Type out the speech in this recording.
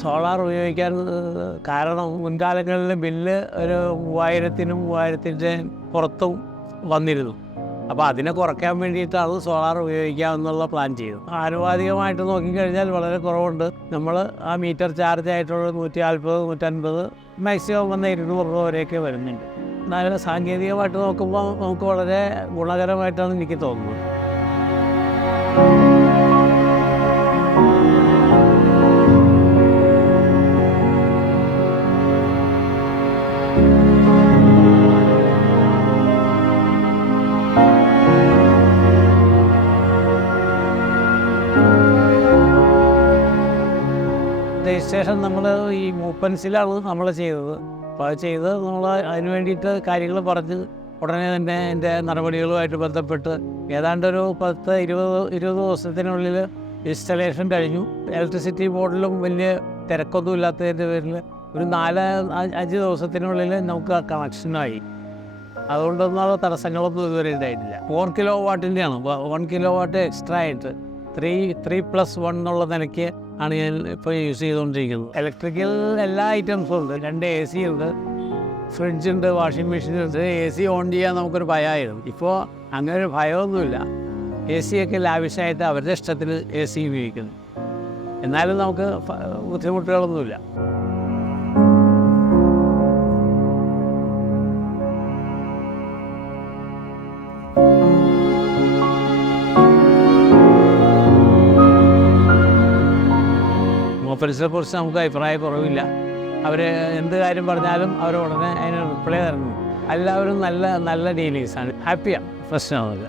Solar ഉപയോഗിക്കാൻ കാരണം മുൻകാലങ്ങളിൽ ബില്ല് ഒരു 3000-3000 പുറത്തും വന്നിരുന്നു. അപ്പോൾ അതിനെ കുറയ്ക്കാൻ വേണ്ടിയിട്ടാണ് സോളാർ ഉപയോഗിക്കാമെന്നുള്ള പ്ലാൻ ചെയ്തത്. ആനുപാതികമായിട്ട് നോക്കിക്കഴിഞ്ഞാൽ വളരെ കുറവുണ്ട്. നമ്മൾ ആ മീറ്റർ ചാർജ് ആയിട്ടുള്ള 140-150 മാക്സിമം വന്ന 200 രൂപ വരെയൊക്കെ വരുന്നുണ്ട്. എന്നാൽ സാങ്കേതികമായിട്ട് നോക്കുമ്പോൾ നമുക്ക് വളരെ ഗുണകരമായിട്ടാണ് എനിക്ക് തോന്നുന്നത്. രജിസ്ട്രേഷൻ നമ്മൾ ഈ മൂപ്പൻസിലാണ് നമ്മൾ ചെയ്തത്. അപ്പോൾ അത് ചെയ്ത് നമ്മൾ അതിന് വേണ്ടിയിട്ട് കാര്യങ്ങൾ പറഞ്ഞ് ഉടനെ തന്നെ അതിൻ്റെ നടപടികളുമായിട്ട് ബന്ധപ്പെട്ട് ഏതാണ്ടൊരു 10-20 ദിവസത്തിനുള്ളിൽ ഇൻസ്റ്റലേഷൻ കഴിഞ്ഞു. ഇലക്ട്രിസിറ്റി ബോർഡിലും വലിയ തിരക്കൊന്നും ഇല്ലാത്തതിൻ്റെ പേരിൽ ഒരു 4-5 ദിവസത്തിനുള്ളിൽ നമുക്ക് ആ കണക്ഷനായി. അതുകൊണ്ടൊന്നും തടസ്സങ്ങളൊന്നും ഇതുവരെ ഉണ്ടായിട്ടില്ല. 4 കിലോവാട്ടിൻ്റെയാണ്. 1 കിലോവാട്ട് എക്സ്ട്രാ ആയിട്ട് 3+1 എന്നുള്ള നിലയ്ക്ക് ആണ് ഞാൻ ഇപ്പോൾ യൂസ് ചെയ്തുകൊണ്ടിരിക്കുന്നത്. ഇലക്ട്രിക്കൽ എല്ലാ ഐറ്റംസും ഉണ്ട്. 2 AC ഉണ്ട്, ഫ്രിഡ്ജുണ്ട്, വാഷിംഗ് മെഷീനുണ്ട്. AC ഓൺ ചെയ്യാൻ നമുക്കൊരു ഭയമായിരുന്നു. ഇപ്പോൾ അങ്ങനെ ഒരു ഭയമൊന്നുമില്ല. AC ഒക്കെ ലാവിഷായിട്ട് അവരുടെ ഇഷ്ടത്തിന് AC ഉപയോഗിക്കുന്നു. എന്നാലും നമുക്ക് ബുദ്ധിമുട്ടുകളൊന്നുമില്ല. മൂപ്പൻസിനെ കുറിച്ച് നമുക്ക് അഭിപ്രായ കുറവില്ല. അവർ എന്ത് കാര്യം പറഞ്ഞാലും അവർ ഉടനെ അതിന് റിപ്ലൈ തരുന്നു. എല്ലാവരും നല്ല ഡീലിങ്സാണ്. ഹാപ്പിയാണ്, പ്രശ്നമൊന്നുമില്ല.